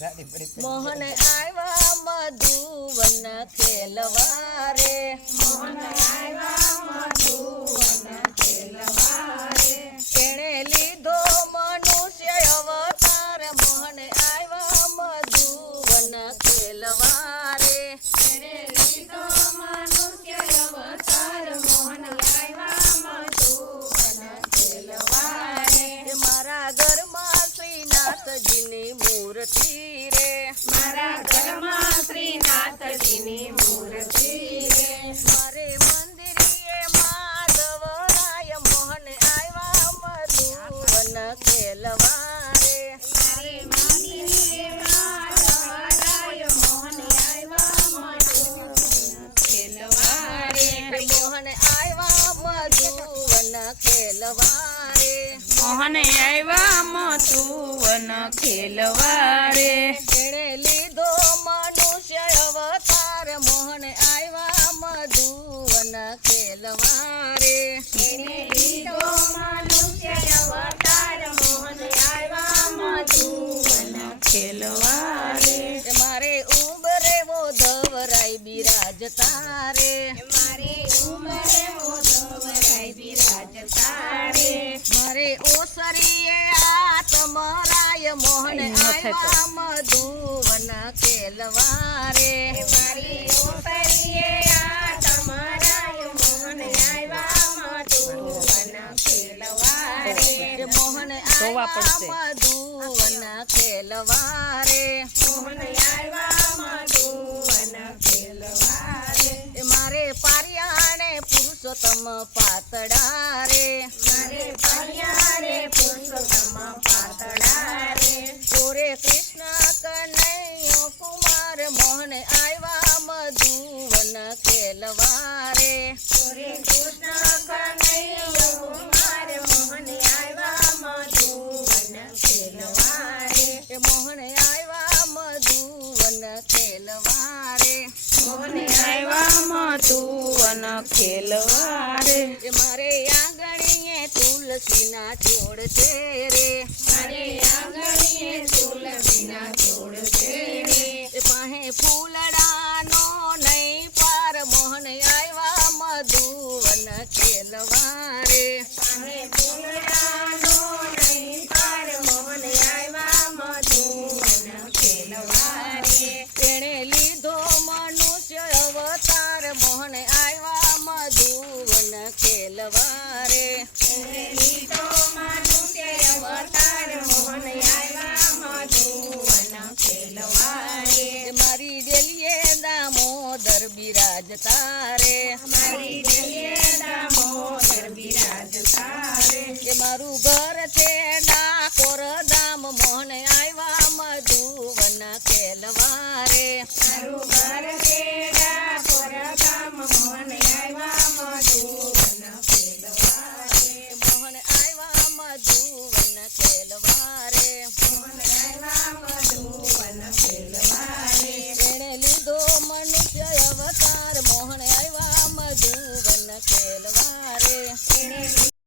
मोहन आवा मधुवन खेलवा रे मोहन आवा मधुवन खेलवा रे तेणे लीधो मनुष्य अवतार मोहन आवा मधुवन खेलवा रे तेणे लीधो मनुष्य अवतार मोहन आवा मधुवन खेलवा रे मारा घरमा श्रीनाथजीनी मूर्ति रे मारा घरमा श्रीनाथजीनी मूर्ति रे मारे मंदिरे माधवराय मोहन आवा मधुवन खेलवा रे मारे मंदिरे माधवराय मोहन आवा मधुवन खेलवा रे मोहन आवा मधुवन खेलवा रे मोहन आवा मधुवन खेलवा रे तेणे लीधो मनुष्य अवतार मोहन आवा मधुवन खेलवा रे तेणे लीधो मनुष्य अवतार मोहन आवा मधुवन खेलवा रे मारे उमरे वो धवराय बिराजता रे मारे उमरे वो धवराय बिराजता रे मारे ओसरिये आत्मराय मोहन आवा मधुवन खेलवा रे मारी ओसरिये आत्मराय मोहन आवा मधुवन खेलवा रे मोहन आवा मधुवन खेलवा रे मोहन आवा मधुवन खेलवा रे मारे पारियाणे पुरुषोत्तम पातड़ा रे मारे पारियाणे पुरुषोत्तम पातड़ा रे ओरे कृष्ण कन्हैया कुमार मोहन आवा मधुवन खेलवा रे ओरे कृष्ण कन्हैया कुमार मोहन आवा मधुवन खेलवा रे मोहन आवा मधुवन खेलवा रे मोहन आवा मधुवन खेलवा रे मारे आंगणीए तुलसीना छोड़ छे रे मारे आंगणीए तुलसीना छोड़ छे रे पाहे फूलडानो नहीं पार मोहन आवा मधुवन खेलवा रे पाहे फूलडानो नहीं पार मोहन आवा मधुवन खेलवा रे तेणे लीधो मनुष्य अवतार मोहन आवा मधुवन खेलवा रे तेणे लीधो मनुष्य अवतार मोहन आवा मधुवन खेलवा रे मारी डेलिये दामोदर बिराजता रे मारी डेलिये दामोदर बिराजता रे मारू घर छे